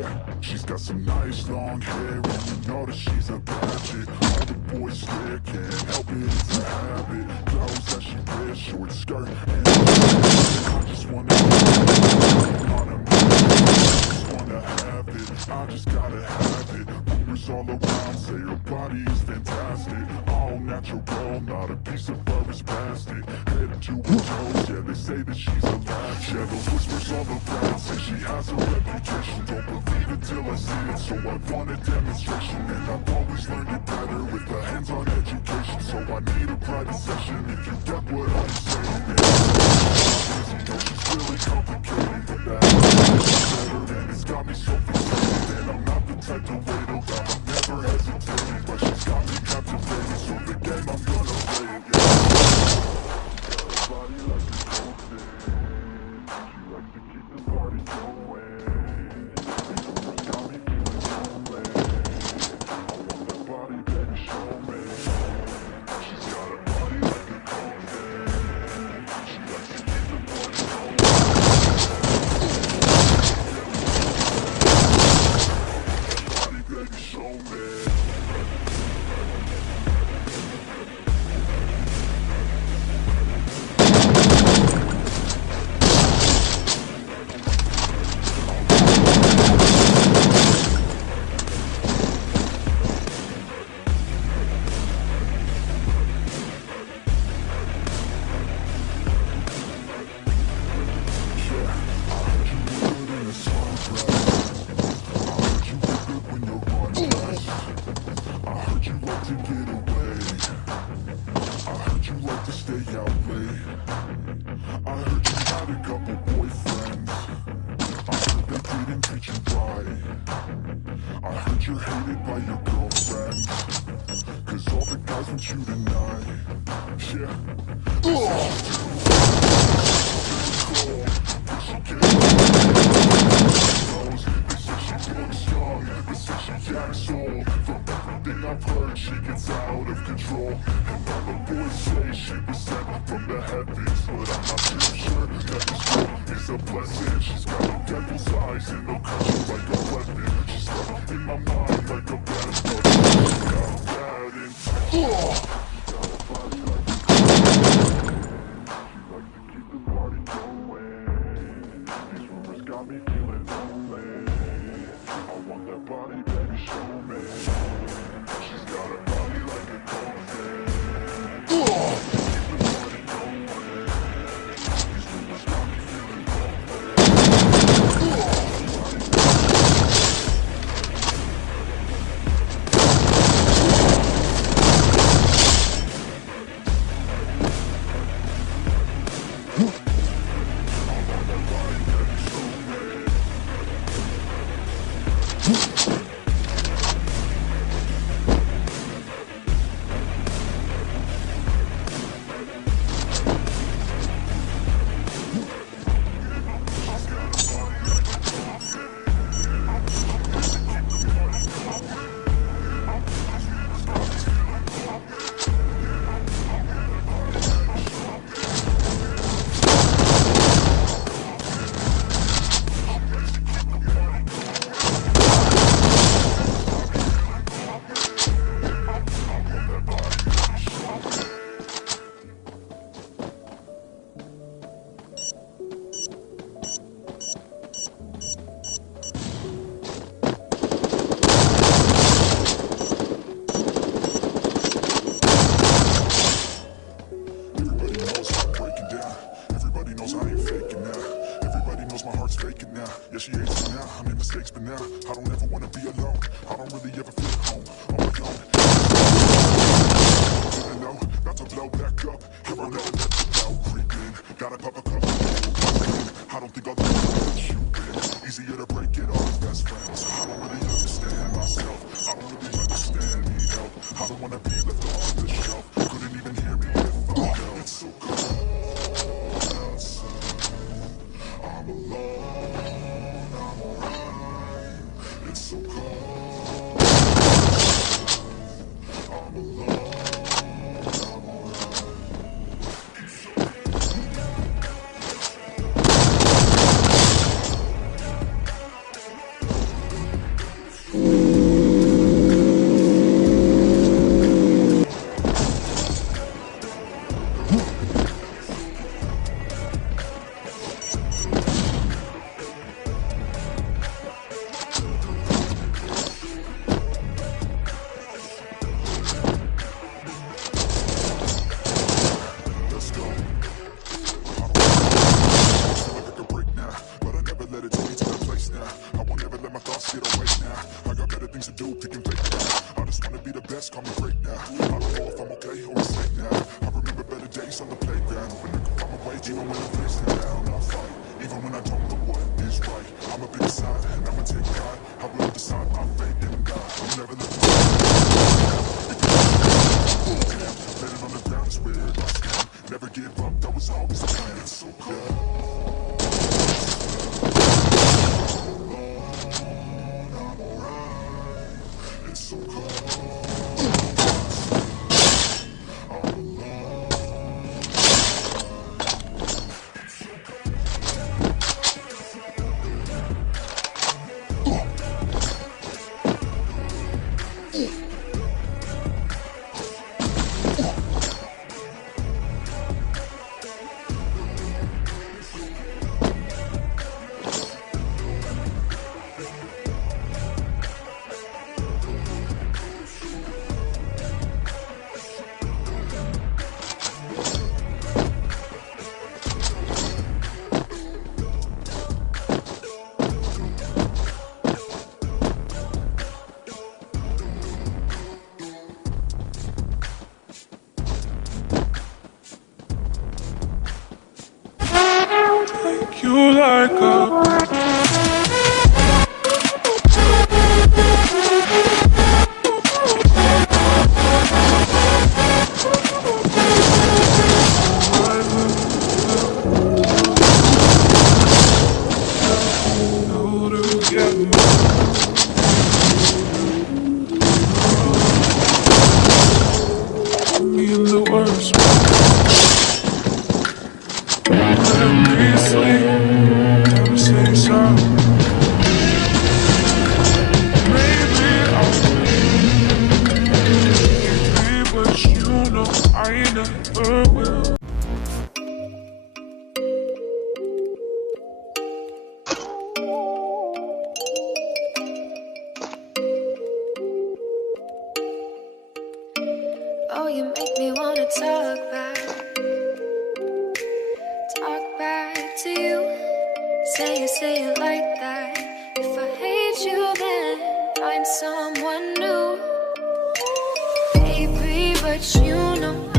Yeah, she's got some nice long hair, and you know that she's a bad chick. All the boys stare, can't help it, it's a habit. Clothes that she wears, short skirt, and I just wanna on a I just wanna have it, I just gotta have it. Rumors all around say her body is fantastic. All natural, not a piece of fur is plastic. Head to her toes, yeah, they say that she's a latch. Yeah, those whispers all around say she has a reputation. Don't believe it till I see it, so I want a demonstration. And I've always learned it better with a hands-on education. So I need a private session if you get what I'm saying. You know she's really complicated, but that's better, and it's got me so fixated. And I'm not the type to wait around, I'm never hesitating, but she's got me captivated, so the game I'm gonna play it. Body like a cold thing, she likes to keep the party going. These rumors got me feeling lonely. I want that body, baby, show me. She's got a body like a cold thing, she likes to keep the party going. Body, baby, show me. You're hated by your girlfriend, cause all the guys want you tonight. Yeah. They say she looks young, they say she acts old. From everything I've heard, she gets out of control. And all the boys say she was sent from the heavens, but I'm not too sure that this girl is a blessing. She's got no devil's eyes and no conscience like a weapon. She's stuck in my mind like a bad mother. She's got bad intentions. She's got a body like a cold. She likes to keep the party going. These rumors got me feeling lonely. I want that body, baby, show me. She's got a body like a cold thing. Keep the party going. These rumors got me feeling lonely. She hates me now, I made mistakes, but now I don't ever wanna be alone. I don't really ever feel at home on my own. Didn't know, about to blow back up. Here I know that the bell creeping. Gotta pop a couple. I don't think I'll ever let you in. Easier to break it off best friends. I don't really understand myself. I don't really understand, need help. I don't wanna be left on the shelf. Couldn't even hear me if I fell. It's so cold outside. I'm alone. It's so cold. I'm alone. I'm alright. things to do, picking fake now. I just wanna be the best, call me great now. I don't know if I'm okay or insane now. I remember better days on the playground, when I could find my way, even when I'm facing down. I fight, even when I don't know what is right. I'm a big side, and I'ma take pride. I will decide my fate and die. I'm never letting go. Landing on the ground is where I stand. Never give up, that was always the plan. It's so cold. It's so cold. You like a in the worst. Let me sleep. Never say sorry. Maybe I'll be, but you know I never will. Oh, you make me wanna talk back to you. Say it like that. If I hate you, then find someone new. Baby, but you know